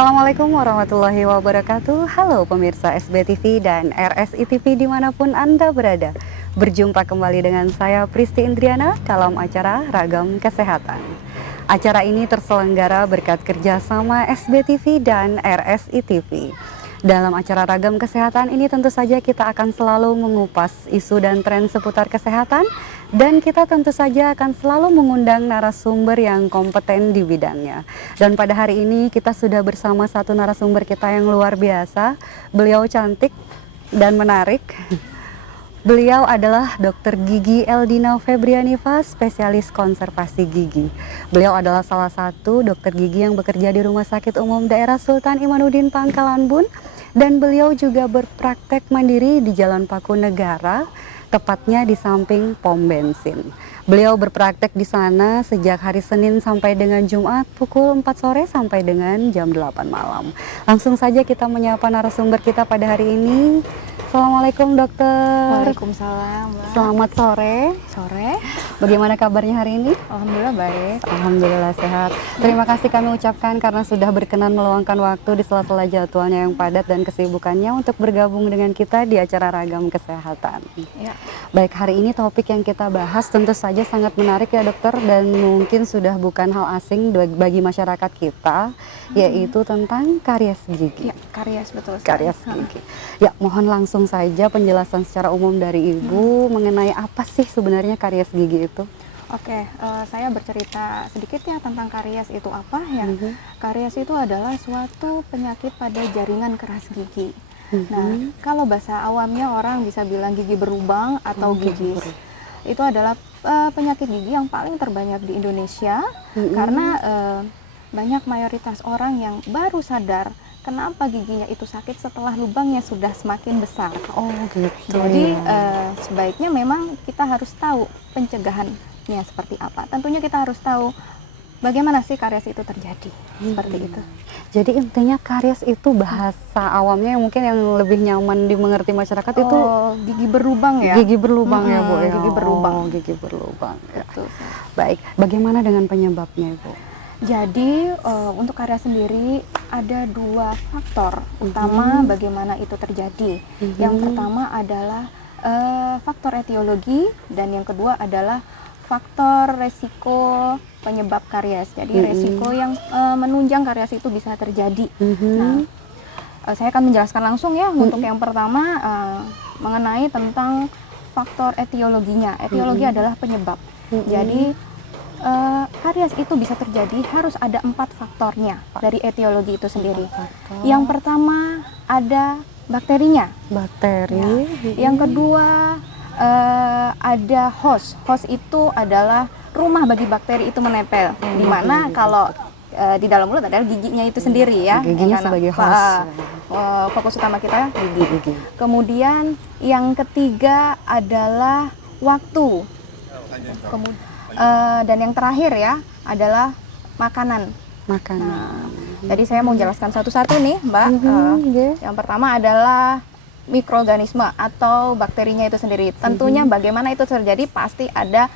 Assalamualaikum warahmatullahi wabarakatuh. Halo pemirsa SBTV dan RSI TV dimanapun Anda berada. Berjumpa kembali dengan saya Pristi Indriana dalam acara Ragam Kesehatan. Acara ini terselenggara berkat kerjasama SBTV dan RSI TV. Dalam acara Ragam Kesehatan ini tentu saja kita akan selalu mengupas isu dan tren seputar kesehatan, dan kita tentu saja akan selalu mengundang narasumber yang kompeten di bidangnya. Dan pada hari ini kita sudah bersama satu narasumber kita yang luar biasa. Beliau cantik dan menarik. Beliau adalah Dr. Gigi Eldina Febrianiva, spesialis konservasi gigi. Beliau adalah salah satu dokter gigi yang bekerja di Rumah Sakit Umum Daerah Sultan Imanuddin Pangkalan Bun, dan beliau juga berpraktek mandiri di Jalan Paku Negara, tepatnya di samping pom bensin. Beliau berpraktek di sana sejak hari Senin sampai dengan Jumat pukul 4 sore sampai dengan jam 8 malam. Langsung saja kita menyapa narasumber kita pada hari ini. Assalamualaikum dokter. Waalaikumsalam, Mbak. Selamat sore. Sore. Bagaimana kabarnya hari ini? Alhamdulillah baik. Alhamdulillah sehat. Terima kasih kami ucapkan karena sudah berkenan meluangkan waktu di sela-sela jadwalnya yang padat dan kesibukannya untuk bergabung dengan kita di acara Ragam Kesehatan. Ya. Baik, hari ini topik yang kita bahas tentu saja sangat menarik ya dokter, dan mungkin sudah bukan hal asing bagi masyarakat kita, yaitu tentang karies gigi. Ya, karies betul. Karies gigi. Ya, mohon langsung saja penjelasan secara umum dari Ibu mengenai apa sih sebenarnya karies gigi itu. Oke, saya bercerita sedikit ya tentang karies itu apa ya. Karies itu adalah suatu penyakit pada jaringan keras gigi. Nah, kalau bahasa awamnya orang bisa bilang gigi berlubang atau gigis. Itu adalah penyakit gigi yang paling terbanyak di Indonesia karena banyak mayoritas orang yang baru sadar kenapa giginya itu sakit setelah lubangnya sudah semakin besar. Oh gitu. Jadi sebaiknya memang kita harus tahu pencegahannya seperti apa. Tentunya kita harus tahu bagaimana sih karies itu terjadi, seperti itu. Jadi intinya karies itu bahasa awamnya yang mungkin yang lebih nyaman dimengerti masyarakat itu gigi berlubang ya. Gigi berlubang ya Bu ya. Gigi berlubang. Gigi berlubang. Ya. Betul. Baik, bagaimana dengan penyebabnya Ibu? Jadi untuk karies sendiri ada dua faktor utama bagaimana itu terjadi. Yang pertama adalah faktor etiologi, dan yang kedua adalah faktor resiko penyebab karies. Jadi resiko yang menunjang karies itu bisa terjadi. Nah, saya akan menjelaskan langsung ya untuk yang pertama mengenai tentang faktor etiologinya. Etiologi adalah penyebab. Jadi karies itu bisa terjadi harus ada 4 faktornya dari etiologi itu sendiri. Yang pertama ada bakterinya. Bakteri. Ya. Yang kedua ada host. Host itu adalah rumah bagi bakteri itu menempel. Dimana kalau di dalam mulut adalah giginya itu sendiri ya. Giginya sebagai host. Fokus utama kita gigi. Kemudian yang ketiga adalah waktu. Dan yang terakhir ya adalah makanan. Nah, jadi saya mau jelaskan satu-satu nih, Mbak. Yang pertama adalah mikroorganisme atau bakterinya itu sendiri. Tentunya bagaimana itu terjadi pasti ada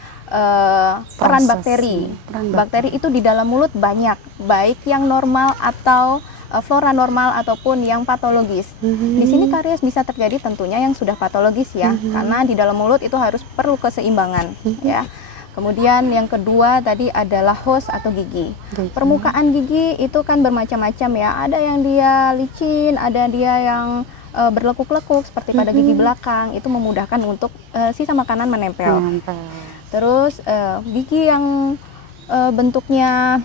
peran bakteri. Bakteri itu di dalam mulut banyak, baik yang normal atau flora normal ataupun yang patologis. Di sini karies bisa terjadi tentunya yang sudah patologis ya, karena di dalam mulut itu harus perlu keseimbangan ya. Kemudian yang kedua tadi adalah host atau gigi. Permukaan gigi itu kan bermacam-macam ya. Ada yang dia licin, ada dia yang berlekuk-lekuk seperti pada gigi belakang. Itu memudahkan untuk sisa makanan menempel. Terus gigi yang bentuknya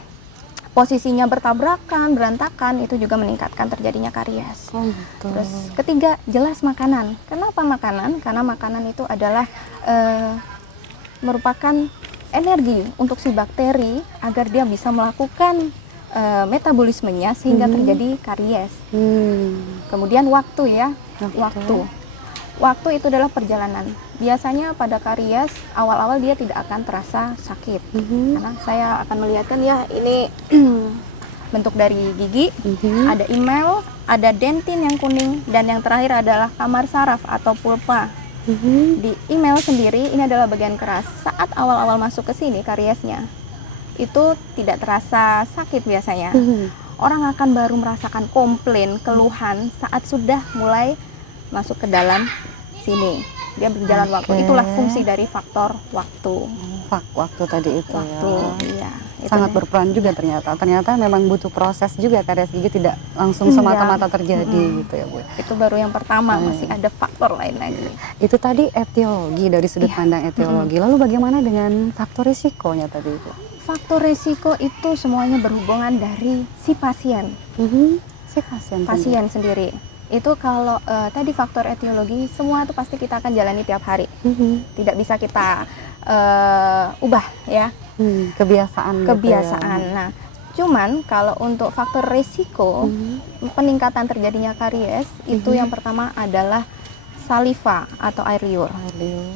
posisinya bertabrakan, berantakan, itu juga meningkatkan terjadinya karies. Terus ketiga, jelas makanan. Kenapa makanan? Karena makanan itu adalah merupakan energi untuk si bakteri agar dia bisa melakukan metabolismenya sehingga terjadi karies. Kemudian waktu ya, waktu itu adalah perjalanan. Biasanya pada karies awal-awal dia tidak akan terasa sakit. Karena saya akan melihatkan ya, ini bentuk dari gigi, ada email, ada dentin yang kuning, dan yang terakhir adalah kamar saraf atau pulpa. Di email sendiri ini adalah bagian keras. Saat awal-awal masuk ke sini kariesnya itu tidak terasa sakit biasanya. orang akan baru merasakan komplain, keluhan saat sudah mulai masuk ke dalam sini. Dia berjalan waktu. Itulah fungsi dari faktor waktu. Waktu tadi itu Waktu, ya. iya. Sangat berperan juga ternyata. Ternyata memang butuh proses juga karies gigi, tidak langsung semata-mata terjadi gitu ya Bu. Itu baru yang pertama, masih ada faktor lain lagi. Itu tadi etiologi, dari sudut pandang etiologi. Lalu bagaimana dengan faktor risikonya tadi Bu? Faktor risiko itu semuanya berhubungan dari si pasien. Si pasien Sendiri. Itu kalau tadi faktor etiologi, semua itu pasti kita akan jalani tiap hari. Tidak bisa kita ubah ya. Kebiasaan. Gitu ya. Nah, cuman kalau untuk faktor risiko peningkatan terjadinya karies itu yang pertama adalah saliva atau air liur.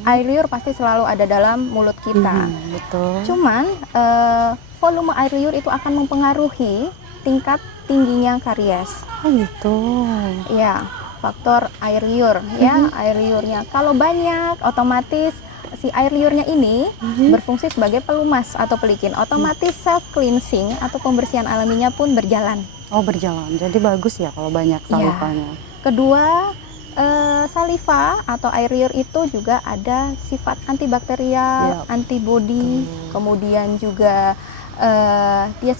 Air liur pasti selalu ada dalam mulut kita. Betul. Cuman volume air liur itu akan mempengaruhi tingkat tingginya karies. Oh gitu. Ya, faktor air liur ya, air liurnya. Kalau banyak, otomatis si air liurnya ini berfungsi sebagai pelumas atau pelikin. Otomatis self cleansing atau pembersihan alaminya pun berjalan. Oh, berjalan. Jadi bagus ya kalau banyak salivanya. Ya. Kedua, saliva atau air liur itu juga ada sifat antibakterial, antibody, kemudian juga dia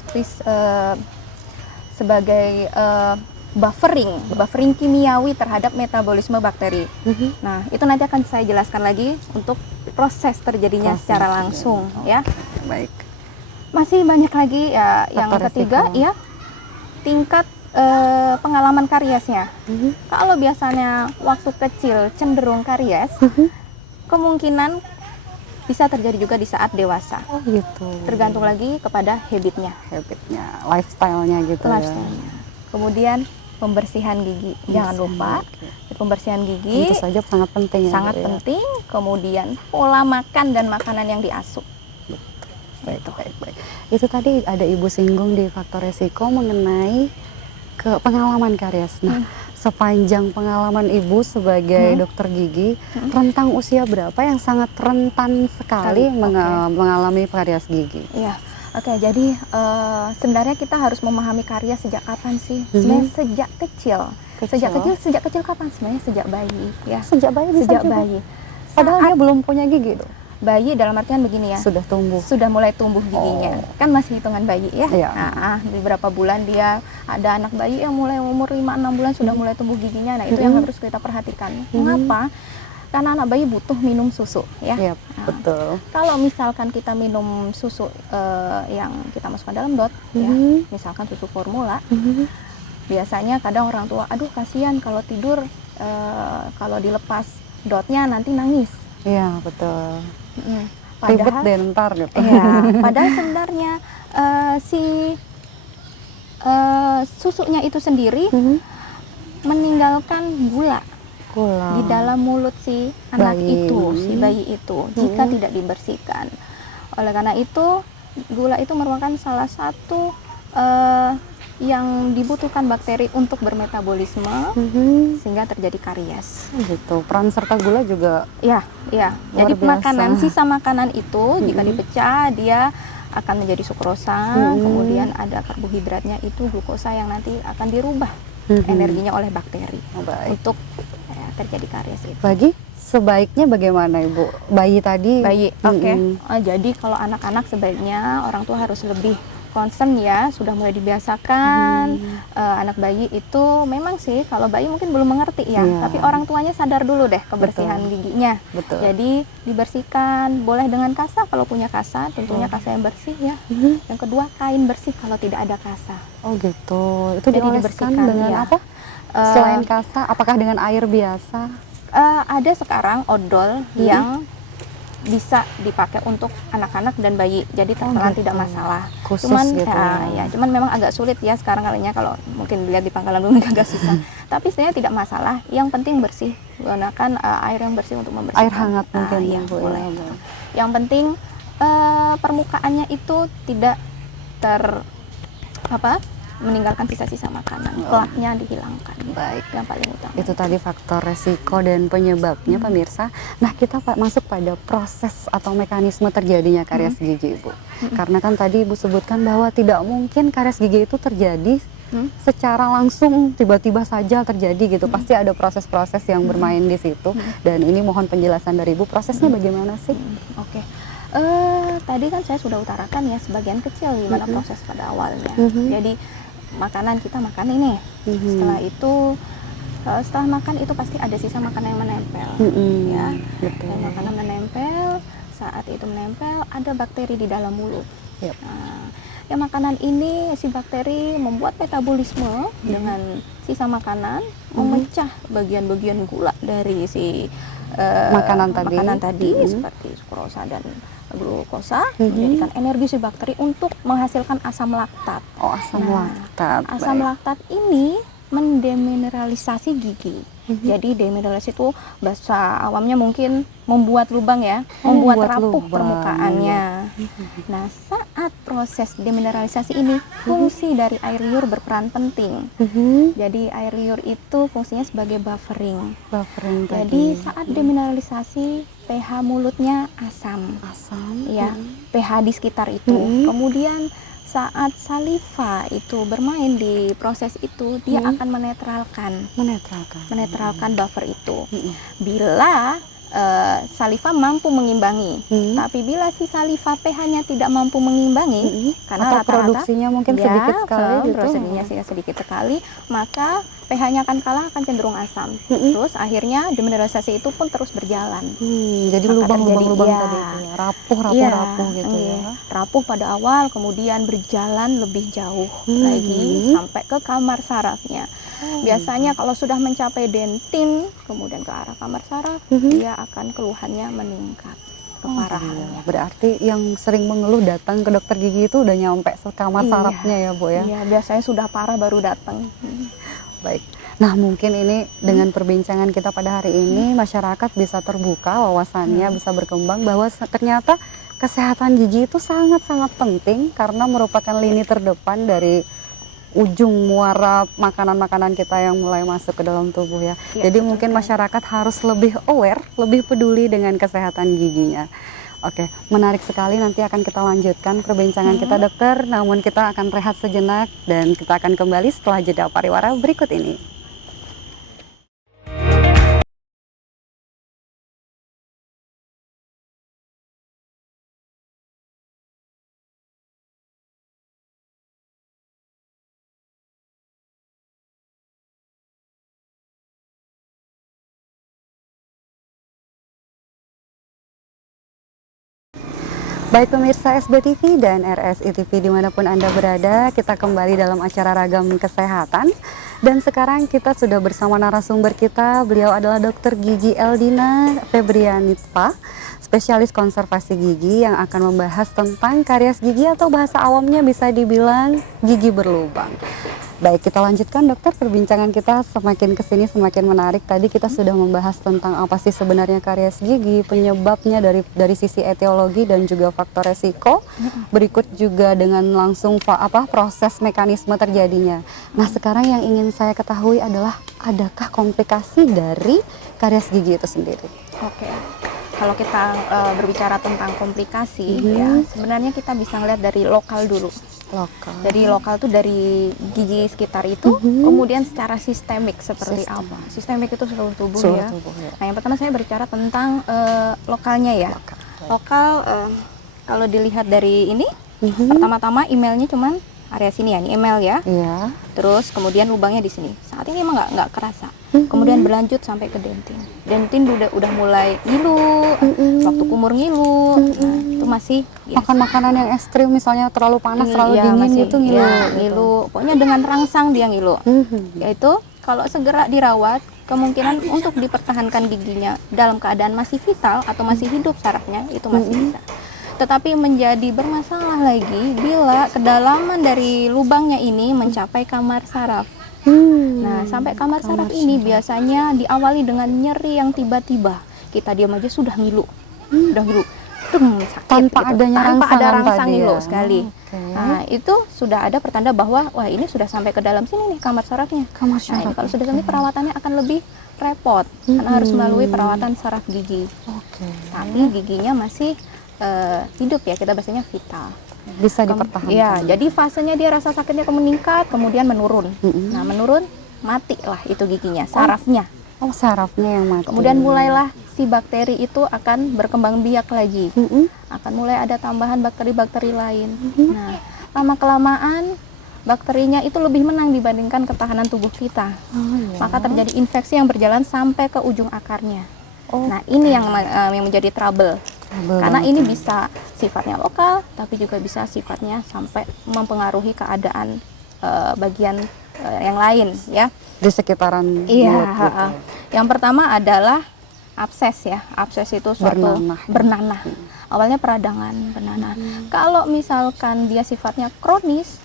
sebagai buffering kimiawi terhadap metabolisme bakteri. Nah, itu nanti akan saya jelaskan lagi untuk proses terjadinya secara langsung ya. Baik. Masih banyak lagi ya. Yang ketiga ya, tingkat pengalaman kariesnya. Kalau biasanya waktu kecil cenderung karies, kemungkinan bisa terjadi juga di saat dewasa. Oh gitu. Tergantung lagi kepada habitnya, lifestyle-nya gitu. Lifestyle-nya. Kemudian pembersihan gigi, jangan lupa pembersihan gigi. Itu saja sangat penting. Sangat penting. Kemudian pola makan dan makanan yang diasup. Baik. Itu tadi ada Ibu singgung di faktor resiko mengenai pengalaman karies. Nah, sepanjang pengalaman Ibu sebagai dokter gigi, rentang usia berapa yang sangat rentan sekali mengalami karies gigi? Iya. Oke, jadi sebenarnya kita harus memahami karies sejak kapan sih? Sebenarnya sejak kecil. Sejak kecil kapan? Sebenarnya sejak bayi ya. Sejak bayi bisa Sejak juga? bayi. Padahal dia belum punya gigi tuh. Bayi dalam artian begini ya. Sudah mulai tumbuh giginya. Kan masih hitungan bayi ya. Nah, di beberapa bulan dia ada anak bayi yang mulai umur 5-6 bulan sudah mulai tumbuh giginya. Nah, itu yang harus kita perhatikan. Mengapa? Karena anak bayi butuh minum susu ya. Betul. Kalau misalkan kita minum susu yang kita masukkan dalam dot ya, misalkan susu formula, biasanya kadang orang tua, aduh kasihan kalau tidur kalau dilepas dotnya nanti nangis. Iya, betul. Ribet deh ntar gitu. Padahal sebenarnya si susunya itu sendiri meninggalkan gula di dalam mulut si anak si bayi itu jika tidak dibersihkan. Oleh karena itu gula itu merupakan salah satu yang dibutuhkan bakteri untuk bermetabolisme sehingga terjadi karies. Gitu. Peran serta gula juga. Iya. Jadi sisa makanan itu jika dipecah dia akan menjadi sukrosa, kemudian ada karbohidratnya itu glukosa yang nanti akan dirubah energinya oleh bakteri untuk terjadi karies itu. Sebaiknya bagaimana Ibu? Bayi tadi? Jadi kalau anak-anak sebaiknya orang tua harus lebih concern ya, sudah mulai dibiasakan. Anak bayi itu memang sih kalau bayi mungkin belum mengerti ya, tapi orang tuanya sadar dulu deh kebersihan giginya. Jadi dibersihkan, boleh dengan kasa kalau punya kasa, tentunya kasa yang bersih ya. Yang kedua kain bersih kalau tidak ada kasa. Oh gitu. Itu dioleskan dengan apa? Selain kasa, apakah dengan air biasa? Ada sekarang odol yang bisa dipakai untuk anak-anak dan bayi, jadi terkelan tidak masalah. Cuman cuman memang agak sulit ya sekarang kalinya, kalau mungkin lihat di pangkalan bumi agak susah. Tapi sebenarnya tidak masalah, yang penting bersih. Gunakan air yang bersih untuk membersihkan. Air hangat mungkin boleh. Yang penting permukaannya itu tidak meninggalkan sisa-sisa makanan, plaknya dihilangkan. Baik, yang paling utama. Itu tadi faktor resiko dan penyebabnya pemirsa. Nah, kita masuk pada proses atau mekanisme terjadinya karies gigi Ibu. Karena kan tadi Ibu sebutkan bahwa tidak mungkin karies gigi itu terjadi secara langsung tiba-tiba saja terjadi gitu. Pasti ada proses-proses yang bermain di situ. Dan ini mohon penjelasan dari Ibu, prosesnya bagaimana sih? Oke. Tadi kan saya sudah utarakan ya sebagian kecil gimana proses pada awalnya. Jadi makanan kita makan ini. Setelah itu setelah makan itu pasti ada sisa makanan yang menempel, ya. Dan makanan menempel, saat itu menempel ada bakteri di dalam mulut. Nah, ya makanan ini si bakteri membuat metabolisme dengan sisa makanan, memecah bagian-bagian gula dari si makanan tadi seperti sukrosa dan glukosa, menjadikan energi si bakteri untuk menghasilkan asam laktat. Asam laktat. Asam laktat ini mendemineralisasi gigi. Jadi demineralisasi itu bahasa awamnya mungkin membuat lubang ya, membuat rapuh permukaannya. Nah, saat proses demineralisasi ini fungsi dari air liur berperan penting. Jadi air liur itu fungsinya sebagai buffering. Jadi saat demineralisasi pH mulutnya asam. Ya, pH di sekitar itu. Kemudian saat saliva itu bermain di proses itu, dia akan menetralkan buffer itu. Bila saliva mampu mengimbangi, tapi bila si saliva pH-nya tidak mampu mengimbangi, karena rata-rata produksinya mungkin sedikit sekali, produksinya sedikit sekali, maka pH-nya akan kalah, akan cenderung asam. Terus akhirnya demineralisasi itu pun terus berjalan. Jadi lubang-lubang tadi itu ya, rapuh gitu ya. Rapuh pada awal, kemudian berjalan lebih jauh lagi sampai ke kamar sarafnya. Biasanya kalau sudah mencapai dentin, kemudian ke arah kamar saraf, dia akan keluhannya meningkat keparahannya. Berarti yang sering mengeluh datang ke dokter gigi itu udah nyampe kamar sarafnya ya, Bu ya? Iya, biasanya sudah parah baru datang. Baik. Nah, mungkin ini dengan perbincangan kita pada hari ini, masyarakat bisa terbuka wawasannya, bisa berkembang bahwa ternyata kesehatan gigi itu sangat-sangat penting karena merupakan lini terdepan dari ujung muara makanan-makanan kita yang mulai masuk ke dalam tubuh ya. Jadi mungkin masyarakat harus lebih aware, lebih peduli dengan kesehatan giginya. Oke, menarik sekali, nanti akan kita lanjutkan perbincangan kita dokter, namun kita akan rehat sejenak dan kita akan kembali setelah jeda pariwara berikut ini. Baik pemirsa SBTV dan RSI TV dimanapun Anda berada, kita kembali dalam acara Ragam Kesehatan. Dan sekarang kita sudah bersama narasumber kita, beliau adalah Dr. Gigi Eldina Febrianita, spesialis konservasi gigi yang akan membahas tentang karies gigi atau bahasa awamnya bisa dibilang gigi berlubang. Baik, kita lanjutkan dokter, perbincangan kita semakin kesini semakin menarik. Tadi kita sudah membahas tentang apa sih sebenarnya karies gigi, penyebabnya dari sisi etiologi dan juga faktor resiko. Berikut juga dengan langsung proses mekanisme terjadinya. Nah, sekarang yang ingin saya ketahui adalah adakah komplikasi dari karies gigi itu sendiri? Oke. Kalau kita berbicara tentang komplikasi, ya sebenarnya kita bisa ngeliat dari lokal dulu. Jadi lokal tuh dari gigi sekitar itu, kemudian secara sistemik seperti apa? Sistemik itu seluruh tubuh ya. Nah, yang pertama saya berbicara tentang lokalnya ya. Lokal kalau dilihat dari ini, pertama-tama emailnya cuman area sini ya, ini email ya. Terus kemudian lubangnya di sini. Saat ini emang nggak kerasa. Kemudian berlanjut sampai ke dentin. Dentin udah mulai ngilu, waktu kumur ngilu. Nah, itu masih makan makanan yang ekstrim, misalnya terlalu panas, terlalu dingin itu ngilu. Ngilu. Pokoknya dengan rangsang dia ngilu. Yaitu kalau segera dirawat, kemungkinan untuk dipertahankan giginya dalam keadaan masih vital atau masih hidup sarafnya itu masih bisa. Tetapi menjadi bermasalah lagi bila kedalaman dari lubangnya ini mencapai kamar saraf. Nah, sampai kamar saraf ini biasanya diawali dengan nyeri yang tiba-tiba. Kita diam aja sudah ngilu. Udah ngilu. Sakit, tanpa gitu. adanya ada rangsang tadi ngilu ya? sekali. Nah, itu sudah ada pertanda bahwa wah ini sudah sampai ke dalam sini nih kamar sarafnya. Nah, ini kalau sudah sampai perawatannya akan lebih repot karena harus melalui perawatan saraf gigi. Tapi giginya masih hidup ya, kita bahasanya vital. Bisa dipertahankan. Iya, jadi fasenya dia rasa sakitnya meningkat, kemudian menurun. Nah, menurun, mati lah itu giginya, sarafnya. Oh, sarafnya yang mati. Kemudian mulailah si bakteri itu akan berkembang biak lagi. Akan mulai ada tambahan bakteri-bakteri lain. Nah, lama-kelamaan bakterinya itu lebih menang dibandingkan ketahanan tubuh kita. Maka terjadi infeksi yang berjalan sampai ke ujung akarnya. Nah, ini yang menjadi trouble. Karena ini bisa sifatnya lokal, tapi juga bisa sifatnya sampai mempengaruhi keadaan bagian yang lain, ya. Di sekitaran mulut gitu. Yang pertama adalah abses ya. Abses itu suatu bernanah. Awalnya peradangan, bernanah. Kalau misalkan dia sifatnya kronis,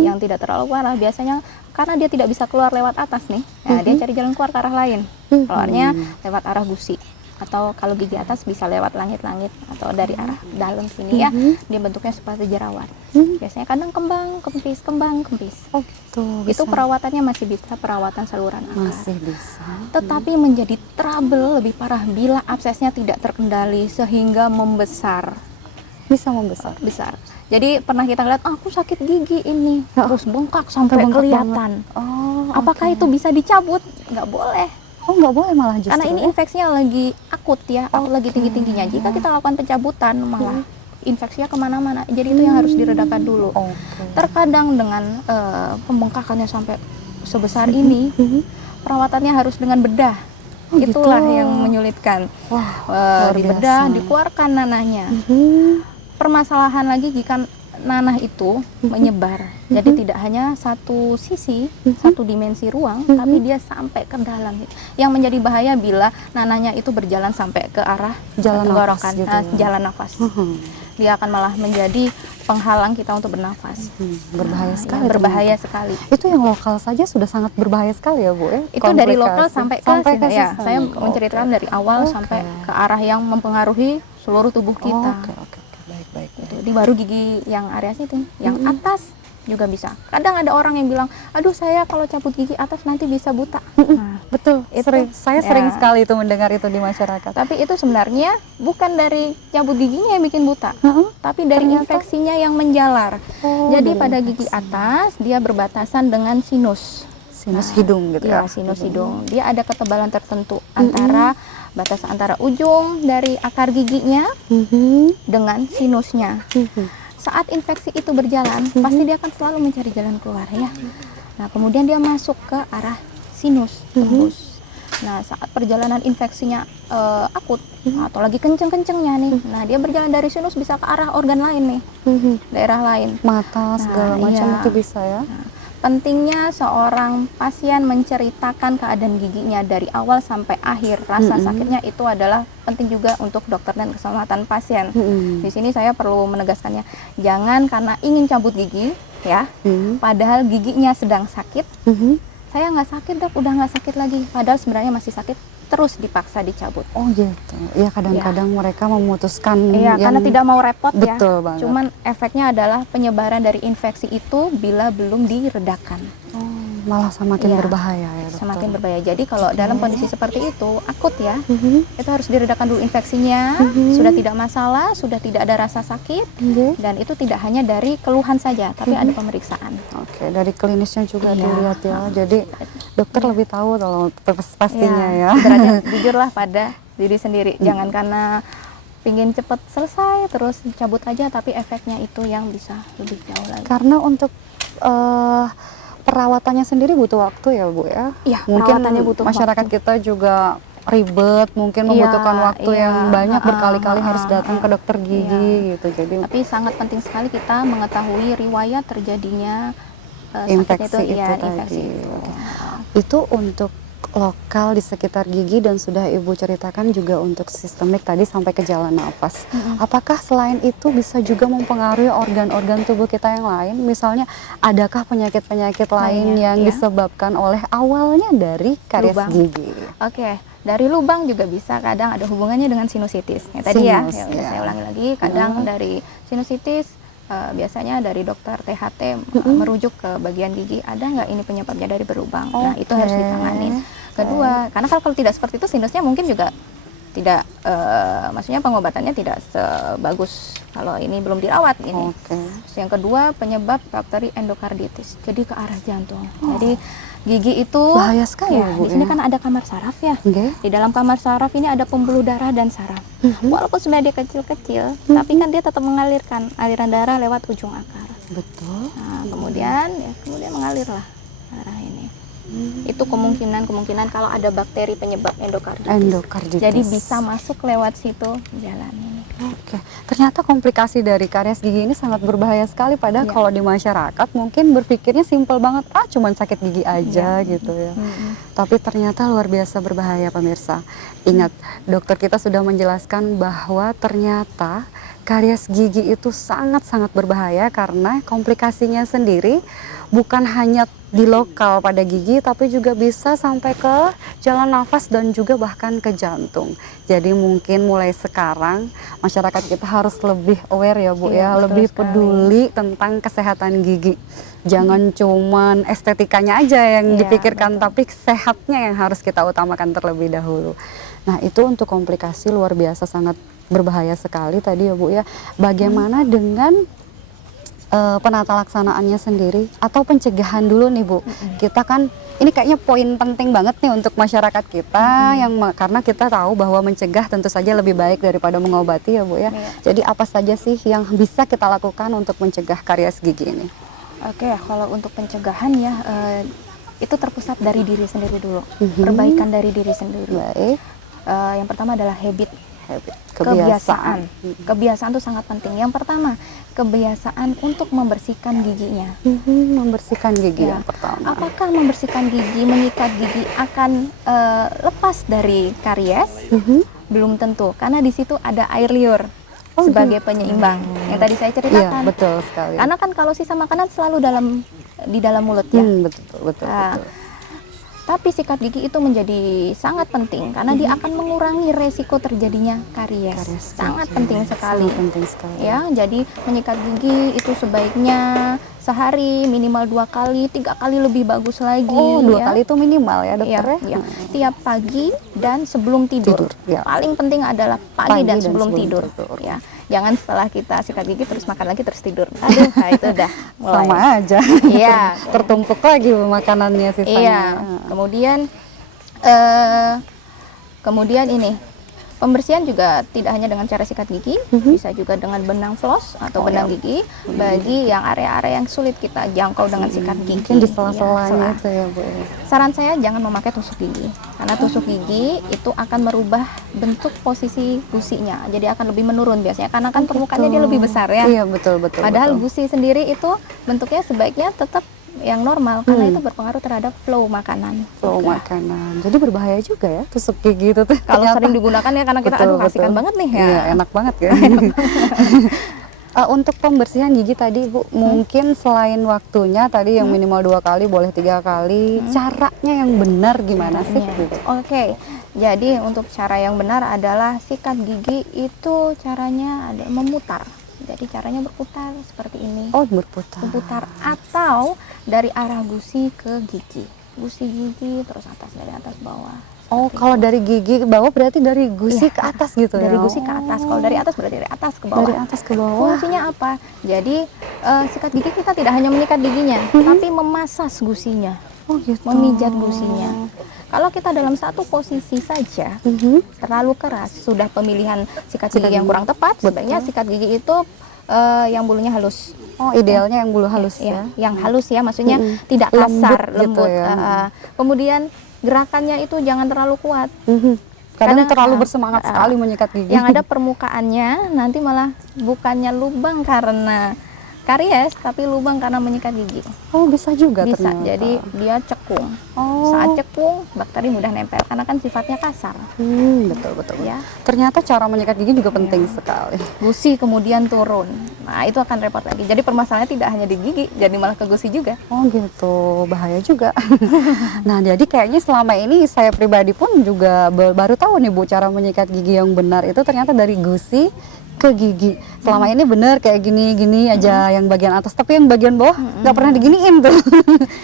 yang tidak terlalu parah, biasanya karena dia tidak bisa keluar lewat atas nih, nah, dia cari jalan keluar ke arah lain. Keluarnya lewat arah gusi. Atau kalau gigi atas bisa lewat langit-langit atau dari arah dalam sini ya, dia bentuknya seperti jerawat. Biasanya kadang kembang kempis. Oh gitu. Itu perawatannya masih bisa perawatan saluran akar. Masih bisa. Tetapi menjadi trouble lebih parah bila absesnya tidak terkendali sehingga membesar. Bisa membesar. Besar. Jadi pernah kita lihat, aku sakit gigi ini, terus bengkak sampai kelihatan. Apakah itu bisa dicabut? Nggak boleh. Oh, nggak boleh malah justru. Karena ini infeksinya lagi akut ya, lagi tinggi-tingginya. Jika kita lakukan pencabutan, malah infeksinya kemana-mana. Jadi itu yang harus diredakan dulu. Terkadang dengan pembengkakannya sampai sebesar ini, perawatannya harus dengan bedah. Itulah yang menyulitkan. Dibedah, dikeluarkan nanahnya. Permasalahan lagi jika nanah itu menyebar. Jadi tidak hanya satu sisi, satu dimensi ruang, tapi dia sampai ke dalam. Yang menjadi bahaya bila nanahnya itu berjalan sampai ke arah jalan tenggorokan, gitu. jalan nafas. Dia akan malah menjadi penghalang kita untuk bernafas. Berbahaya sekali. Berbahaya sekali. Itu yang lokal saja sudah sangat berbahaya sekali ya, Bu ya. Itu dari lokal sampai ke ya. Saya menceritakan dari awal sampai ke arah yang mempengaruhi seluruh tubuh kita. Baik. Jadi baru gigi yang area situ, yang atas juga bisa. Kadang ada orang yang bilang, aduh saya kalau cabut gigi atas nanti bisa buta. Nah, betul. Saya sering sekali itu mendengar itu di masyarakat. Tapi itu sebenarnya bukan dari cabut giginya yang bikin buta, tapi dari infeksinya yang menjalar. Jadi pada gigi atas dia berbatasan dengan sinus hidung gitu ya. Sinus hidung. Dia ada ketebalan tertentu antara batas antara ujung dari akar giginya dengan sinusnya. Saat infeksi itu berjalan, pasti dia akan selalu mencari jalan keluar ya. Nah, kemudian dia masuk ke arah sinus, tembus. Nah, saat perjalanan infeksinya akut atau lagi kenceng-kencengnya nih, nah dia berjalan dari sinus bisa ke arah organ lain nih, daerah lain, mata segala macam itu bisa ya. Pentingnya seorang pasien menceritakan keadaan giginya dari awal sampai akhir. Rasa sakitnya itu adalah penting juga untuk dokter dan keselamatan pasien. Di sini saya perlu menegaskannya, jangan karena ingin cabut gigi ya, padahal giginya sedang sakit. Saya nggak sakit dok, udah nggak sakit lagi, padahal sebenarnya masih sakit, terus dipaksa dicabut. Oh gitu. Ya kadang-kadang mereka memutuskan. Iya, karena tidak mau repot ya. Betul banget. Cuman efeknya adalah penyebaran dari infeksi itu bila belum diredakan. Malah semakin berbahaya ya dokter. Semakin berbahaya. Jadi kalau dalam kondisi seperti itu akut ya, itu harus diredakan dulu infeksinya. Sudah tidak masalah, sudah tidak ada rasa sakit, dan itu tidak hanya dari keluhan saja, tapi ada pemeriksaan. Oke, dari klinisnya juga dilihat ya. Jadi dokter lebih tahu kalau pastinya ya. Jujurlah pada diri sendiri. Jangan karena pingin cepat selesai terus cabut aja, tapi efeknya itu yang bisa lebih jauh lagi. Karena untuk perawatannya sendiri butuh waktu ya Bu ya. Iya, mungkin butuh masyarakat waktu. kita juga ribet, mungkin membutuhkan waktu yang banyak, berkali-kali harus datang ke dokter gigi gitu. Jadi tapi sangat penting sekali kita mengetahui riwayat terjadinya infeksi itu infeksi tadi. itu. Itu untuk lokal di sekitar gigi, dan sudah Ibu ceritakan juga untuk sistemik tadi sampai ke jalan nafas. Apakah selain itu bisa juga mempengaruhi organ-organ tubuh kita yang lain? Misalnya, adakah penyakit-penyakit lain yang disebabkan oleh awalnya dari karies gigi? Oke, dari lubang juga bisa, kadang ada hubungannya dengan sinusitis. Ya, tadi saya ulangi lagi, kadang dari sinusitis biasanya dari dokter THT merujuk ke bagian gigi, ada nggak ini penyebabnya dari berlubang. Nah, itu harus ditangani. Kedua, karena kalau tidak seperti itu sinusnya mungkin juga tidak maksudnya pengobatannya tidak sebagus kalau ini belum dirawat ini. Terus yang kedua penyebab bakteri endokarditis, jadi ke arah jantung. Jadi gigi itu bahaya sekali ya, Bu, di sini ya? kan ada kamar saraf ya. Di dalam kamar saraf ini ada pembuluh darah dan saraf. Walaupun sebenarnya dia kecil-kecil, tapi kan dia tetap mengalirkan aliran darah lewat ujung akar. Betul. Nah, kemudian mengalirlah darah ini. Itu kemungkinan kalau ada bakteri penyebab endokarditis. Jadi bisa masuk lewat situ jalan ini. Oke, ternyata komplikasi dari karies gigi ini sangat berbahaya sekali. Padahal kalau di masyarakat mungkin berpikirnya simpel banget, cuman sakit gigi aja gitu ya. Tapi ternyata luar biasa berbahaya pemirsa. Ingat, dokter kita sudah menjelaskan bahwa ternyata karies gigi itu sangat-sangat berbahaya karena komplikasinya sendiri bukan hanya di lokal pada gigi, tapi juga bisa sampai ke jalan nafas dan juga bahkan ke jantung. Jadi mungkin mulai sekarang masyarakat kita harus lebih aware ya Bu, ya, lebih peduli tentang kesehatan gigi. Jangan cuman estetikanya aja yang dipikirkan, tapi sehatnya yang harus kita utamakan terlebih dahulu. Nah, itu untuk komplikasi luar biasa sangat berbahaya sekali tadi ya Bu ya. Bagaimana dengan penata laksanaannya sendiri atau pencegahan dulu nih Bu? Kita kan ini kayaknya poin penting banget nih untuk masyarakat kita karena kita tahu bahwa mencegah tentu saja lebih baik daripada mengobati ya Bu ya. Jadi apa saja sih yang bisa kita lakukan untuk mencegah karies gigi ini? Oke, kalau untuk pencegahan ya itu terpusat dari diri sendiri dulu. Perbaikan dari diri sendiri. Baik. Yang pertama adalah kebiasaan. Kebiasaan itu sangat penting. Yang pertama, kebiasaan untuk membersihkan giginya. Membersihkan gigi yang pertama. Apakah membersihkan gigi, menyikat gigi akan lepas dari karies? Belum tentu, karena di situ ada air liur sebagai penyeimbang. Yang tadi saya ceritakan. Iya, betul sekali. Karena kan kalau sisa makanan selalu di dalam mulut ya. Betul. Tapi sikat gigi itu menjadi sangat penting karena dia akan mengurangi resiko terjadinya karies. Sangat penting sekali. Ya, jadi menyikat gigi itu sebaiknya sehari minimal 2 kali, 3 kali lebih bagus lagi. 2 kali itu minimal ya dokter ya? Tiap pagi dan sebelum tidur. Paling penting adalah pagi dan sebelum tidur. Ya. Jangan setelah kita sikat gigi terus makan lagi terus tidur. Aduh, nah itu udah mulai. Sama aja. Iya. Tertumpuk lagi makanannya sisanya. Iya. Kemudian ini pembersihan juga tidak hanya dengan cara sikat gigi, bisa juga dengan benang floss atau benang gigi bagi yang area-area yang sulit kita jangkau dengan sikat gigi. Mungkin di sela-selanya itu ya Bu. Saran saya jangan memakai tusuk gigi, karena tusuk gigi itu akan merubah bentuk posisi gusinya, jadi akan lebih menurun biasanya, karena kan permukaannya dia lebih besar ya. Iya betul. Padahal gusi sendiri itu bentuknya sebaiknya tetap yang normal, karena itu berpengaruh terhadap flow makanan. Jadi berbahaya juga ya tusuk gigi itu tuh. Kalau sering digunakan ya, karena kita kasihkan banget nih ya. Iya, enak banget ya. Untuk pembersihan gigi tadi Bu, mungkin selain waktunya tadi yang minimal 2 kali, boleh 3 kali, caranya yang benar gimana sih Bu? Oke, jadi untuk cara yang benar adalah sikat gigi itu caranya ada memutar. Jadi caranya berputar seperti ini. Berputar atau dari arah gusi ke gigi. Gusi gigi terus dari atas bawah. Kalau dari gigi ke bawah berarti dari gusi ke atas gitu ya? Dari gusi ke atas. Kalau dari atas berarti dari atas ke bawah. Dari atas ke bawah. Fungsinya apa? Jadi sikat gigi kita tidak hanya menyikat giginya, tapi memasas gusinya. Memijat gusinya. Kalau kita dalam satu posisi saja terlalu keras, sudah pemilihan sikat gigi yang kurang tepat, sebaiknya sikat gigi itu yang bulunya halus. Idealnya yang bulu halus ya? Yang halus ya, maksudnya tidak kasar, lembut. Gitu ya. Kemudian gerakannya itu jangan terlalu kuat. Kadang terlalu bersemangat sekali menyikat gigi. Yang ada permukaannya nanti malah bukannya lubang karena karies, tapi lubang karena menyikat gigi. Bisa juga bisa, ternyata. jadi dia cekung. Saat cekung, bakteri mudah nempel karena kan sifatnya kasar. Betul. Ya. Ternyata cara menyikat gigi juga penting sekali. Gusi kemudian turun. Nah, itu akan repot lagi. Jadi permasalahannya tidak hanya di gigi, jadi malah ke gusi juga. Bahaya juga. Nah, jadi kayaknya selama ini saya pribadi pun juga baru tahu nih Bu, cara menyikat gigi yang benar itu ternyata dari gusi ke gigi. Selama ini bener kayak gini-gini aja yang bagian atas, tapi yang bagian bawah nggak pernah diginiin tuh.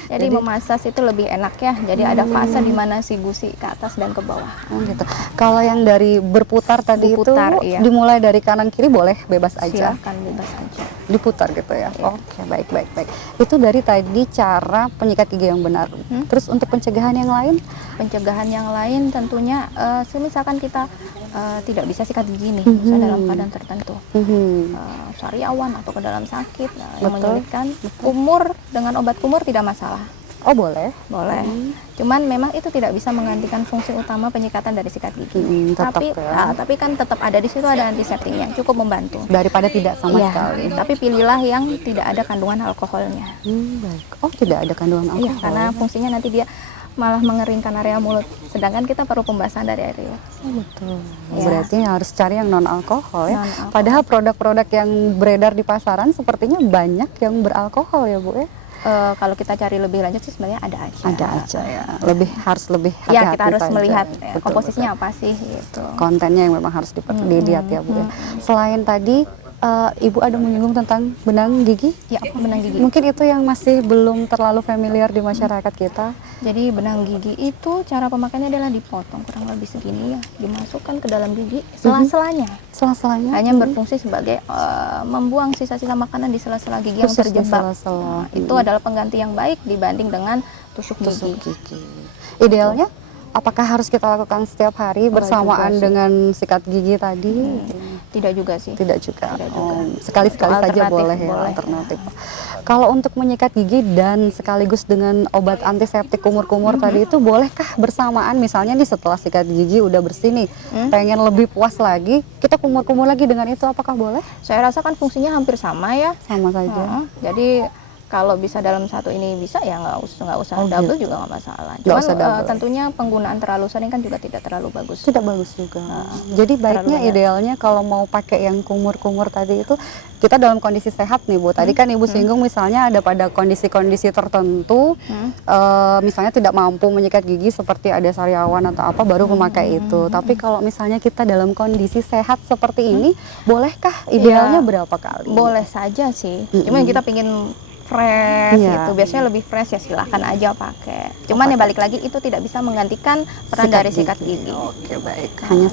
Jadi memasas itu lebih enak ya. Jadi ada fase di mana si gusi ke atas dan ke bawah. Oh gitu. Kalau yang dari berputar tadi Berputar, itu iya. dimulai dari kanan kiri boleh bebas aja. Silakan bebas aja. Diputar gitu ya. Iya. Oke, baik. Itu dari tadi cara penyikat gigi yang benar. Terus untuk pencegahan yang lain? Pencegahan yang lain tentunya misalkan kita tidak bisa sikat gigi nih, misalnya dalam keadaan tertentu. Sariawan atau ke dalam sakit yang menyulitkan. Kumur dengan obat kumur tidak masalah. Oh boleh. Boleh. Cuman memang itu tidak bisa menggantikan fungsi utama penyikatan dari sikat gigi. Tetap Tapi ya. tapi kan tetap ada di situ ada antiseptiknya, cukup membantu. Daripada tidak sama Iya, sekali. tapi pilihlah yang tidak ada kandungan alkoholnya. Baik. Oh tidak ada kandungan alkohol. Iya, karena fungsinya nanti dia malah mengeringkan area mulut. Sedangkan kita perlu pembasahan dari air liur. Betul. Ya. Berarti harus cari yang non alkohol ya. Non-alkohol. Padahal produk-produk yang beredar di pasaran sepertinya banyak yang beralkohol ya Bu ya. Kalau kita cari lebih lanjut sih sebenarnya ada aja. Ada aja ya. Harus lebih hati-hati Ya, kita harus saja. melihat Betul, komposisinya apa sih gitu. kontennya yang memang harus dilihat ya Bu ya. Selain tadi Ibu ada menyinggung tentang benang gigi. Ya, apa benang gigi? Mungkin itu yang masih belum terlalu familiar di masyarakat kita. Jadi benang gigi itu cara pemakaiannya adalah dipotong kurang lebih segini ya, dimasukkan ke dalam gigi sela-selanya. Sela-selanya Hanya berfungsi sebagai membuang sisa-sisa makanan di sela-sela gigi yang Khusus di terjebak. sela-sela. Itu adalah pengganti yang baik dibanding dengan tusuk tusuk gigi. gigi. Idealnya apakah harus kita lakukan setiap hari bersamaan juga sih. dengan sikat gigi tadi? Tidak juga sih. Tidak juga. Tidak juga. Sekali-sekali Untuk saja alternatif, boleh ya boleh. alternatif. Kalau untuk menyikat gigi dan sekaligus dengan obat antiseptik kumur-kumur tadi itu bolehkah bersamaan? Misalnya nih setelah sikat gigi udah bersih nih, pengen lebih puas lagi, kita kumur-kumur lagi dengan itu apakah boleh? Saya rasa kan fungsinya hampir sama ya. Sama saja. Jadi kalau bisa dalam satu ini bisa ya nggak usah double juga nggak masalah. Nggak Cuman usah double. tentunya penggunaan terlalu sering kan juga tidak terlalu bagus. Tidak bagus juga. Jadi baiknya banyak. idealnya kalau mau pakai yang kumur-kumur tadi itu kita dalam kondisi sehat nih Bu. Tadi kan Ibu singgung misalnya ada pada kondisi-kondisi tertentu, misalnya tidak mampu menyikat gigi seperti ada sariawan atau apa baru memakai itu. Tapi kalau misalnya kita dalam kondisi sehat seperti ini, bolehkah idealnya berapa kali? Boleh saja sih. Cuman kita pingin fresh Iya. gitu. Biasanya lebih fresh ya silahkan aja pakai. Cuman ya balik lagi itu tidak bisa menggantikan peran dari sikat gigi. Oke baik. Hanya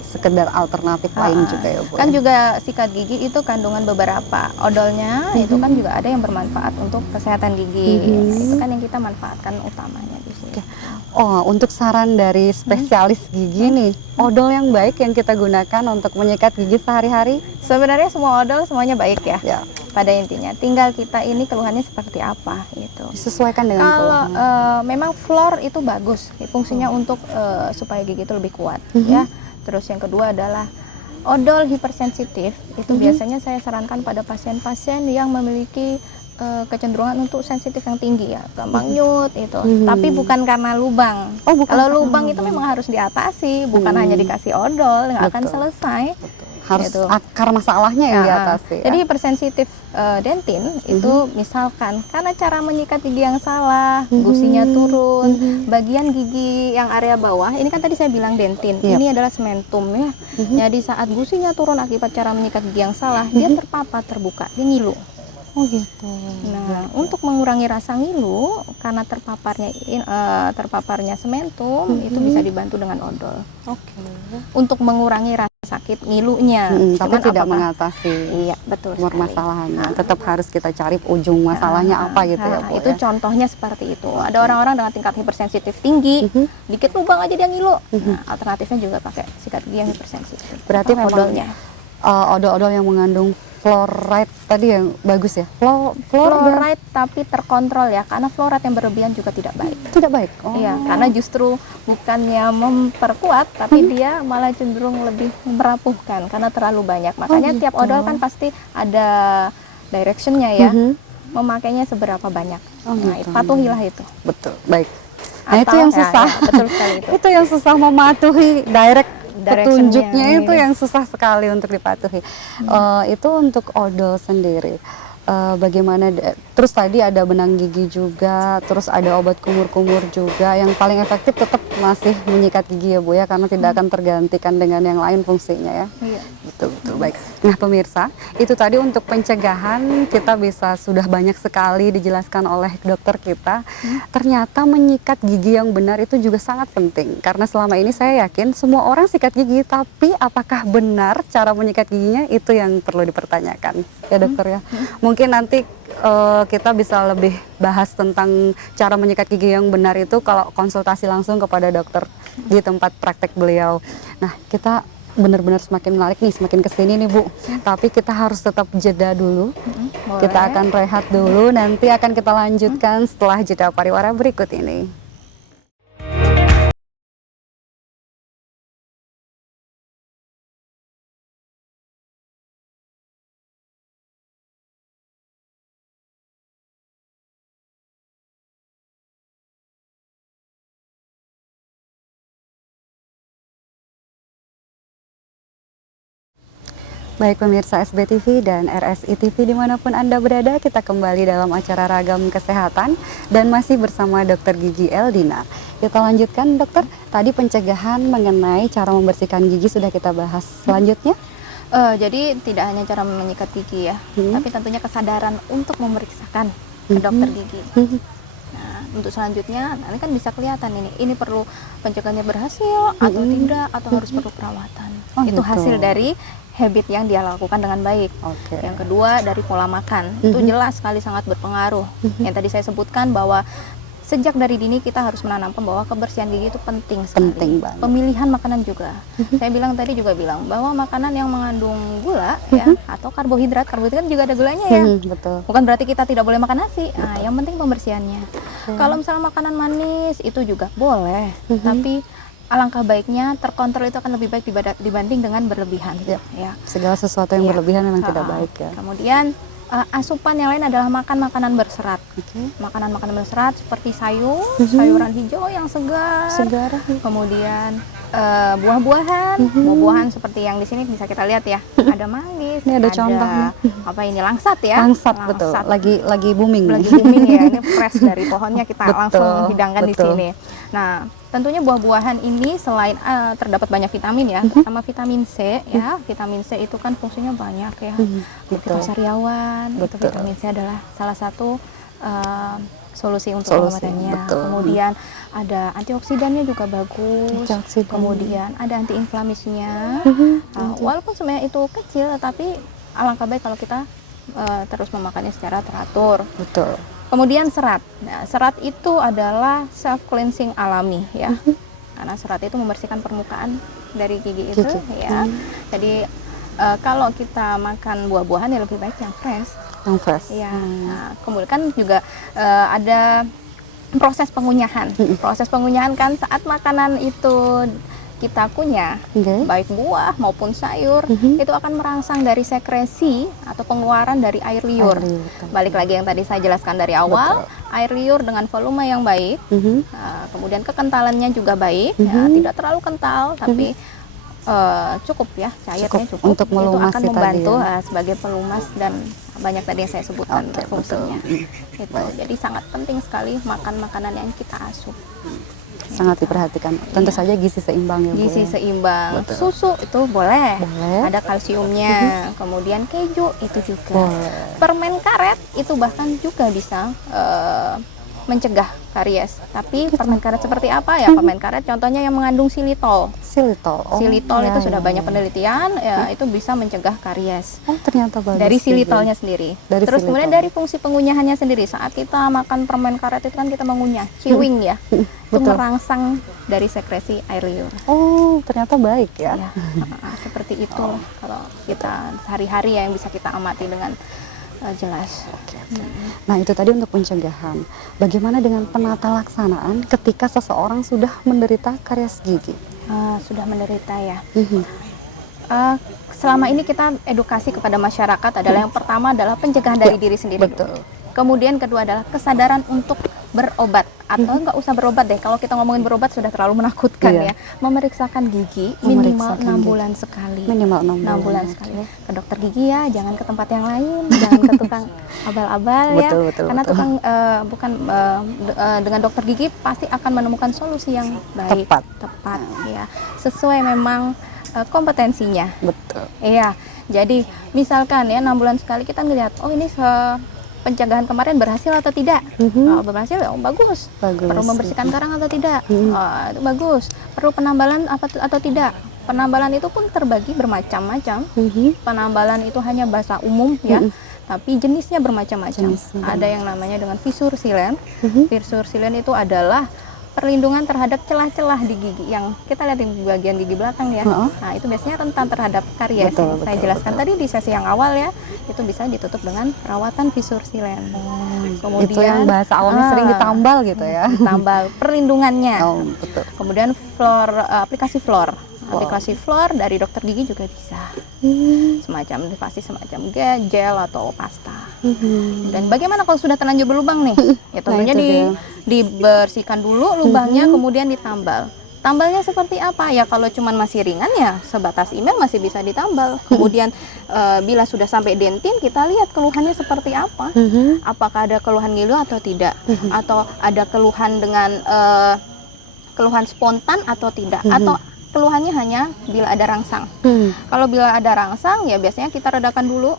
sekedar alternatif lain juga ya Bu. Kan juga sikat gigi itu kandungan beberapa odolnya itu kan juga ada yang bermanfaat untuk kesehatan gigi. Itu kan yang kita manfaatkan utamanya di sini. Oh, untuk saran dari spesialis gigi nih, odol yang baik yang kita gunakan untuk menyikat gigi sehari-hari? Sebenarnya semua odol semuanya baik ya. Ya, Pada intinya tinggal kita ini keluhannya seperti apa gitu. disesuaikan dengan Kalau keluhan. memang floor itu bagus, fungsinya untuk supaya gigi itu lebih kuat ya. Terus yang kedua adalah odol hipersensitif itu biasanya saya sarankan pada pasien-pasien yang memiliki kecenderungan untuk sensitif yang tinggi ya, gampang nyut itu. Tapi bukan karena lubang. Oh, bukan Kalau karena lubang itu memang harus diatasi, bukan hanya dikasih odol, nggak akan Betul. selesai. Harus gitu. akar masalahnya yang diatasi. Jadi hipersensitif dentin itu misalkan karena cara menyikat gigi yang salah, gusinya turun, bagian gigi yang area bawah, ini kan tadi saya bilang dentin, ini adalah sementum ya. Jadi saat gusinya turun akibat cara menyikat gigi yang salah, dia terpapar, terbuka, dia ngilu. Oh gitu. Nah, untuk mengurangi rasa ngilu karena terpaparnya sementum itu bisa dibantu dengan odol. Oke. Untuk mengurangi rasa sakit ngilunya. Tapi Cuman tidak apakah- mengatasi Iya, betul sekali. permasalahannya. Tetap harus kita cari ujung masalahnya apa gitu ya Bu. Itu ya? contohnya seperti itu. Ada orang-orang dengan tingkat hipersensitif tinggi, dikit lubang aja dia ngilu. Nah, alternatifnya juga pakai sikat gigi yang hipersensitif. Berarti Atau memang odolnya. odol-odol yang mengandung fluoride tadi yang bagus ya. Fluoride tapi terkontrol ya, karena fluoride yang berlebihan juga tidak baik. Tidak baik. Oh. Iya, karena justru bukannya memperkuat, tapi dia malah cenderung lebih merapuhkan karena terlalu banyak. Makanya tiap odol kan pasti ada directionnya ya, memakainya seberapa banyak. Oh, Nah, gitu. patuhilah itu. Betul. Baik. Nah, itu Atau- yang ya, susah. ya, betul sekali itu. Itu yang susah mematuhi Directionnya petunjuknya itu ini. yang susah sekali untuk dipatuhi. Itu untuk odol sendiri. bagaimana terus tadi ada benang gigi juga, terus ada obat kumur-kumur juga. Yang paling efektif tetap masih menyikat gigi ya Bu ya, karena tidak akan tergantikan dengan yang lain fungsinya ya. Iya. Betul, baik. Nah pemirsa, itu tadi untuk pencegahan kita bisa sudah banyak sekali dijelaskan oleh dokter kita. Ternyata menyikat gigi yang benar itu juga sangat penting, karena selama ini saya yakin semua orang sikat gigi, tapi apakah benar cara menyikat giginya itu yang perlu dipertanyakan ya dokter ya. Mungkin nanti kita bisa lebih bahas tentang cara menyikat gigi yang benar itu kalau konsultasi langsung kepada dokter di tempat praktek beliau. Nah kita benar-benar semakin menarik nih, semakin kesini nih Bu. Tapi kita harus tetap jeda dulu. Boleh. Kita akan rehat dulu, nanti akan kita lanjutkan setelah jeda pariwara berikut ini. Baik pemirsa SBTV dan RSI TV dimanapun Anda berada, kita kembali dalam acara Ragam Kesehatan dan masih bersama Dr. Gigi Eldina. Kita lanjutkan dokter, tadi pencegahan mengenai cara membersihkan gigi sudah kita bahas. Selanjutnya? Jadi tidak hanya cara menyikat gigi ya, tapi tentunya kesadaran untuk memeriksakan ke dokter gigi. Nah, untuk selanjutnya nanti kan bisa kelihatan ini perlu pencegahannya berhasil atau tidak, atau harus perlu perawatan. Itu hasil dari habit yang dia lakukan dengan baik. Yang kedua dari pola makan, itu jelas sekali sangat berpengaruh. Yang tadi saya sebutkan bahwa sejak dari dini kita harus menanamkan bahwa kebersihan gigi itu penting sekali. Penting banget. Pemilihan makanan juga. Saya bilang bahwa makanan yang mengandung gula ya atau karbohidrat kan juga ada gulanya ya. Betul. Bukan berarti kita tidak boleh makan nasi. Nah, yang penting pembersihannya. Kalau misalnya makanan manis itu juga boleh, tapi alangkah baiknya terkontrol itu akan lebih baik dibanding dengan berlebihan. Ya. Segala sesuatu yang berlebihan memang tidak baik ya. Kemudian asupan yang lain adalah makan makanan berserat. Makanan-makanan berserat seperti sayuran hijau yang segar. Kemudian buah-buahan, buah-buahan seperti yang di sini bisa kita lihat ya. Ada manggis, ini ada contohnya. Apa ini langsat ya? Langsat. Betul. Lagi booming. Lagi booming ya. Ini fresh dari pohonnya kita langsung hidangkan di sini. Nah, tentunya buah-buahan ini selain terdapat banyak vitamin ya, terutama vitamin C ya. Vitamin C itu kan fungsinya banyak ya. Kita sariawan, itu vitamin C adalah salah satu solusi untuk pengobatannya. Kemudian ada antioksidannya juga bagus. Kemudian ada antiinflamasinya. Walaupun sebenarnya itu kecil, tapi alangkah baik kalau kita terus memakannya secara teratur. Betul. Kemudian serat. Nah, serat itu adalah self cleansing alami ya. Karena serat itu membersihkan permukaan dari gigi itu ya. Jadi kalau kita makan buah-buahan ya lebih baik yang fresh. Yang fresh. Ya. Nah, kemudian kan juga ada proses pengunyahan. Proses pengunyahan kan saat makanan itu kita kunyah, baik buah maupun sayur, itu akan merangsang dari sekresi atau pengeluaran dari air liur. Balik lagi yang tadi saya jelaskan dari awal, air liur dengan volume yang baik, kemudian kekentalannya juga baik, ya, tidak terlalu kental, tapi cukup ya, cairnya cukup. Untuk melumas itu akan membantu sebagai pelumas dan banyak tadi yang saya sebutkan fungsinya. Jadi sangat penting sekali makan makanan yang kita asup. Sangat diperhatikan. Tentu saja gizi seimbang ya Bu. Gizi seimbang. Susu itu boleh. Ada kalsiumnya. Kemudian keju itu juga. Permen karet itu bahkan juga bisa mencegah karies. Tapi permen karet seperti apa ya? Permen karet contohnya yang mengandung silitol. Silitol itu sudah banyak penelitian ya, itu bisa mencegah karies. Ternyata bagus. Dari silitolnya sendiri. Terus kemudian dari fungsi pengunyahannya sendiri. Saat kita makan permen karet itu kan kita mengunyah, chewing ya. Itu merangsang dari sekresi air liur. Ternyata baik ya. Seperti itu kalau kita sehari-hari yang bisa kita amati dengan jelas. Nah itu tadi untuk pencegahan. Bagaimana dengan penata laksanaan ketika seseorang sudah menderita karies gigi? Sudah menderita ya. Selama ini kita edukasi kepada masyarakat adalah yang pertama adalah pencegahan dari diri sendiri. Kemudian kedua adalah kesadaran untuk berobat atau nggak usah berobat deh. Kalau kita ngomongin berobat sudah terlalu menakutkan ya. Memeriksakan gigi minimal 6 bulan sekali. Minimal 6 bulan sekali. Ke dokter gigi ya, jangan ke tempat yang lain, jangan ke tukang abal-abal ya. Karena tukang dengan dokter gigi pasti akan menemukan solusi yang baik, tepat ya. Sesuai memang kompetensinya. Betul. Iya. Jadi misalkan ya 6 bulan sekali kita ngelihat, oh ini pencegahan kemarin berhasil atau tidak? Berhasil, oh bagus. Perlu membersihkan karang atau tidak? Itu bagus. Perlu penambalan atau tidak? Penambalan itu pun terbagi bermacam-macam. Penambalan itu hanya bahasa umum ya. Tapi jenisnya bermacam-macam. Ada yang namanya dengan fissure silen. Fissure silen itu adalah perlindungan terhadap celah-celah di gigi yang kita lihat di bagian gigi belakang ya. Nah, itu biasanya rentan terhadap karies. Saya jelaskan tadi di sesi yang awal ya, itu bisa ditutup dengan perawatan fissure silen. Kemudian itu yang bahasa awalnya sering ditambal gitu ya. Ditambal perlindungannya. Betul. Kemudian aplikasi fluor dari dokter gigi juga bisa. Semacam gel atau pasta. Dan bagaimana kalau sudah terlanjur berlubang nih? Ya tentunya dibersihkan dulu lubangnya, kemudian ditambal. Tambalnya seperti apa? Ya kalau cuman masih ringan ya sebatas email masih bisa ditambal. Kemudian bila sudah sampai dentin, kita lihat keluhannya seperti apa. Apakah ada keluhan ngilu atau tidak? Atau ada keluhan dengan keluhan spontan atau tidak? Atau keluhannya hanya bila ada rangsang. Kalau bila ada rangsang ya biasanya kita redakan dulu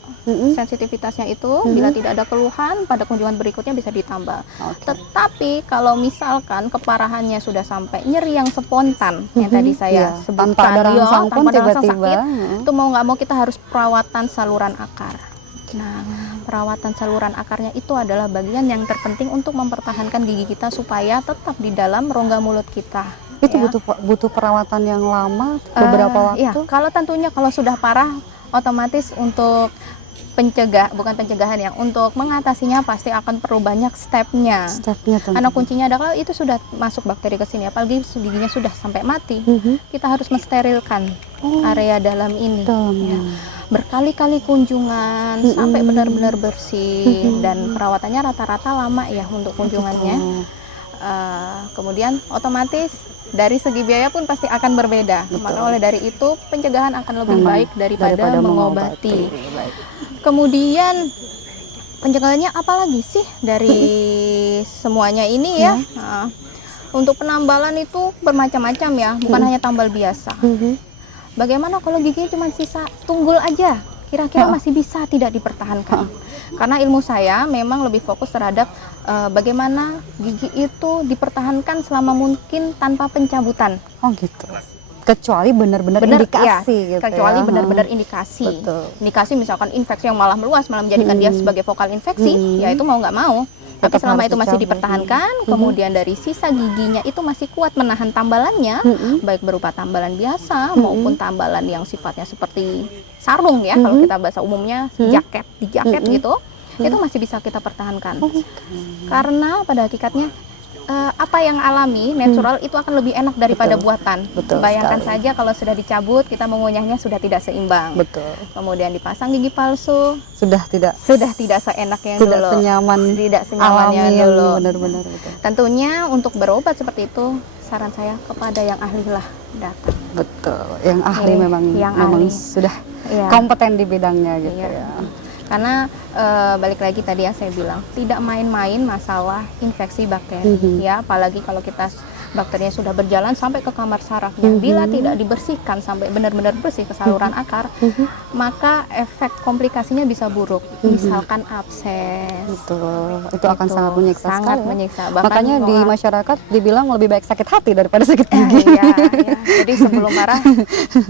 sensitivitasnya itu. Bila tidak ada keluhan, pada kunjungan berikutnya bisa ditambal. Tetapi kalau misalkan keparahannya sudah sampai nyeri yang spontan yang tadi saya sebutkan, tanpa ada rangsang pun tiba-tiba sakit, itu mau nggak mau kita harus perawatan saluran akar. Nah, perawatan saluran akarnya itu adalah bagian yang terpenting untuk mempertahankan gigi kita supaya tetap di dalam rongga mulut kita. Itu butuh perawatan yang lama, beberapa waktu. Iya, kalau sudah parah, otomatis untuk bukan pencegahan ya, untuk mengatasinya pasti akan perlu banyak stepnya. Karena kuncinya adalah itu sudah masuk bakteri ke sini, apalagi giginya sudah sampai mati, kita harus mensterilkan area dalam ini. Ya. Berkali-kali kunjungan sampai benar-benar bersih, dan perawatannya rata-rata lama ya untuk kunjungannya. Kemudian otomatis dari segi biaya pun pasti akan berbeda. Maka oleh dari itu pencegahan akan lebih baik daripada mengobati. Kemudian pencegahannya apalagi sih dari semuanya ini ya? Untuk penambalan itu bermacam-macam ya, bukan hanya tambal biasa. Bagaimana kalau giginya cuma sisa tunggul aja? Kira-kira masih bisa tidak dipertahankan? Karena ilmu saya memang lebih fokus terhadap bagaimana gigi itu dipertahankan selama mungkin tanpa pencabutan. Oh gitu. Kecuali benar-benar indikasi gitu kecuali benar-benar indikasi. Indikasi misalkan infeksi yang malah meluas, malah menjadikan dia sebagai vokal infeksi, ya itu mau nggak mau. Tapi selama itu masih dipertahankan, kemudian dari sisa giginya itu masih kuat menahan tambalannya, baik berupa tambalan biasa maupun tambalan yang sifatnya seperti sarung ya, kalau kita bahasa umumnya di jaket gitu, itu masih bisa kita pertahankan. Karena pada hakikatnya apa yang alami, natural itu akan lebih enak daripada buatan. Bayangkan saja kalau sudah dicabut, kita mengunyahnya sudah tidak seimbang. Kemudian dipasang gigi palsu, sudah tidak seenak yang dulu. Tidak senyamannya dulu. Benar-benar. Tentunya untuk berobat seperti itu, saran saya kepada yang ahli lah datang. Betul. Yang ahli memang sudah kompeten di bidangnya gitu ya. Karena balik lagi tadi ya saya bilang, tidak main-main masalah infeksi bakteri ya, apalagi kalau kita bakterinya sudah berjalan sampai ke kamar sarafnya. Bila tidak dibersihkan sampai benar-benar bersih ke saluran akar, maka efek komplikasinya bisa buruk. Misalkan abses. Itu akan sangat menyiksa sekali. Makanya di masyarakat masyarakat dibilang lebih baik sakit hati daripada sakit gigi. Jadi sebelum parah,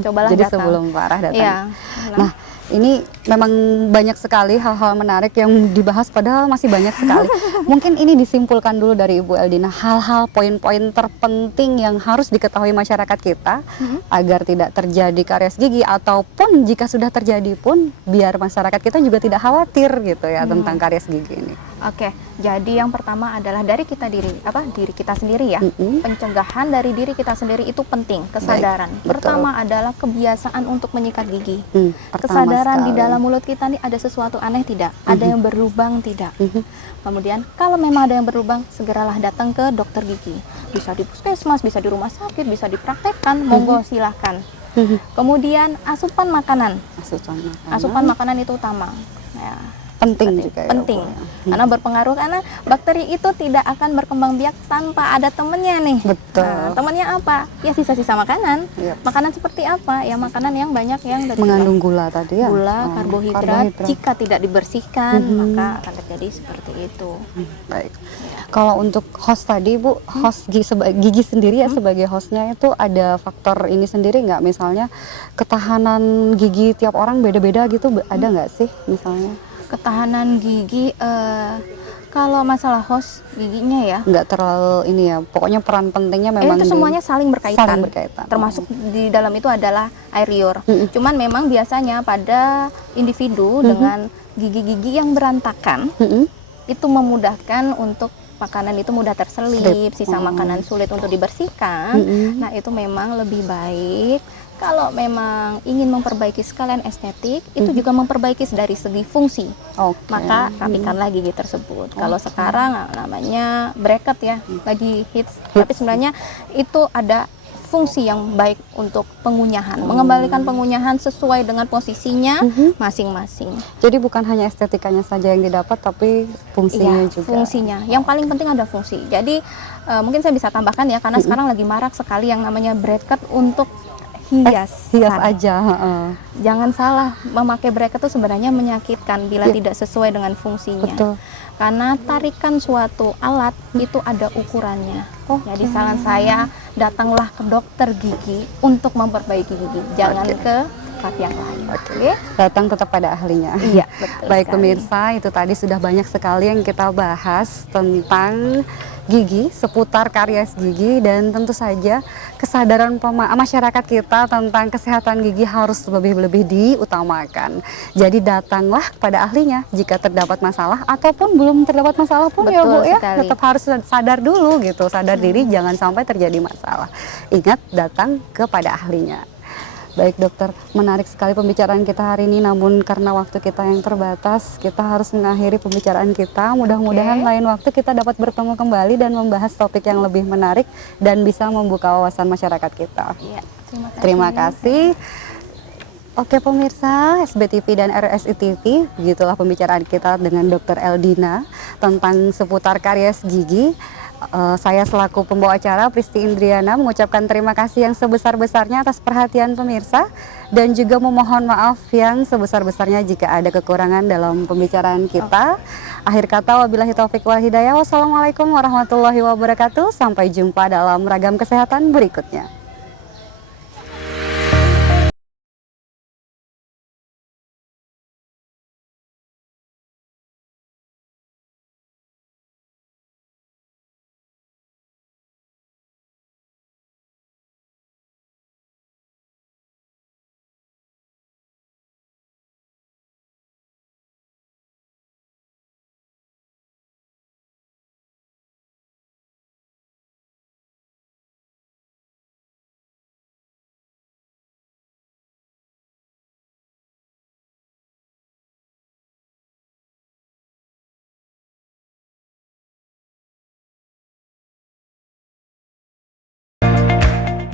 cobalah datang. Sebelum parah datang. Nah, ini memang banyak sekali hal-hal menarik yang dibahas, padahal masih banyak sekali. Mungkin ini disimpulkan dulu dari Ibu Eldina, hal-hal poin-poin terpenting yang harus diketahui masyarakat kita agar tidak terjadi karies gigi, ataupun jika sudah terjadi pun biar masyarakat kita juga tidak khawatir gitu ya tentang karies gigi ini. Oke, jadi yang pertama adalah dari diri kita sendiri ya. Pencegahan dari diri kita sendiri itu penting, kesadaran. Baik, pertama adalah kebiasaan untuk menyikat gigi. Kesadaran di dalam mulut kita nih ada sesuatu aneh tidak? Ada yang berlubang tidak? Kemudian kalau memang ada yang berlubang, segeralah datang ke dokter gigi. Bisa di puskesmas, bisa di rumah sakit, bisa dipraktekkan, monggo silahkan. Kemudian asupan makanan. Asupan makanan itu utama. Ya, penting juga penting ya, karena berpengaruh, karena bakteri itu tidak akan berkembang biak tanpa ada temennya nih. Betul. Nah, temennya apa? Ya sisa-sisa makanan. Makanan seperti apa? Ya makanan yang banyak yang mengandung gula tadi ya. Gula, karbohidrat. Jika tidak dibersihkan maka akan terjadi seperti itu. Baik. Kalau untuk host tadi Bu, host gigi sendiri ya sebagai hostnya itu ada faktor ini sendiri nggak? Misalnya ketahanan gigi tiap orang beda-beda gitu, ada nggak sih misalnya? Ketahanan gigi, kalau masalah host giginya ya nggak terlalu ini ya, pokoknya peran pentingnya memang itu semuanya saling berkaitan. Termasuk di dalam itu adalah air liur. Cuman memang biasanya pada individu dengan gigi-gigi yang berantakan itu memudahkan untuk makanan itu mudah terselip, sisa makanan sulit untuk dibersihkan. Nah itu memang lebih baik. Kalau memang ingin memperbaiki sekalian estetik, itu juga memperbaiki dari segi fungsi. Maka rapikanlah gigi tersebut. Kalau sekarang namanya bracket ya, lagi hits. Tapi sebenarnya itu ada fungsi yang baik untuk pengunyahan, mengembalikan pengunyahan sesuai dengan posisinya masing-masing. Jadi bukan hanya estetikanya saja yang didapat, tapi fungsinya juga. Fungsinya, yang paling penting ada fungsi. Jadi mungkin saya bisa tambahkan ya, karena sekarang lagi marak sekali yang namanya bracket untuk hias aja. Jangan salah, memakai bracket itu sebenarnya menyakitkan bila tidak sesuai dengan fungsinya. Betul. Karena tarikan suatu alat itu ada ukurannya. Jadi saran saya, datanglah ke dokter gigi untuk memperbaiki gigi, jangan ke tempat yang lain. Datang tetap pada ahlinya. Iya, betul. Baik sekali. Pemirsa, itu tadi sudah banyak sekali yang kita bahas tentang gigi, seputar karies gigi, dan tentu saja kesadaran masyarakat kita tentang kesehatan gigi harus lebih-lebih diutamakan. Jadi datanglah kepada ahlinya jika terdapat masalah ataupun belum terdapat masalah pun. Betul ya Bu ya, tetap harus sadar dulu gitu, sadar diri jangan sampai terjadi masalah. Ingat, datang kepada ahlinya. Baik dokter, menarik sekali pembicaraan kita hari ini, namun karena waktu kita yang terbatas, kita harus mengakhiri pembicaraan kita. Mudah-mudahan lain waktu kita dapat bertemu kembali dan membahas topik yang lebih menarik dan bisa membuka wawasan masyarakat kita. Iya, terima kasih. Oke pemirsa SBTV dan RSI TV, begitulah pembicaraan kita dengan Dr. Eldina tentang seputar karies gigi. Saya selaku pembawa acara Pristi Indriana mengucapkan terima kasih yang sebesar-besarnya atas perhatian pemirsa dan juga memohon maaf yang sebesar-besarnya jika ada kekurangan dalam pembicaraan kita. Akhir kata, wabillahi taufiq wal hidayah. Wassalamualaikum warahmatullahi wabarakatuh. Sampai jumpa dalam ragam kesehatan berikutnya.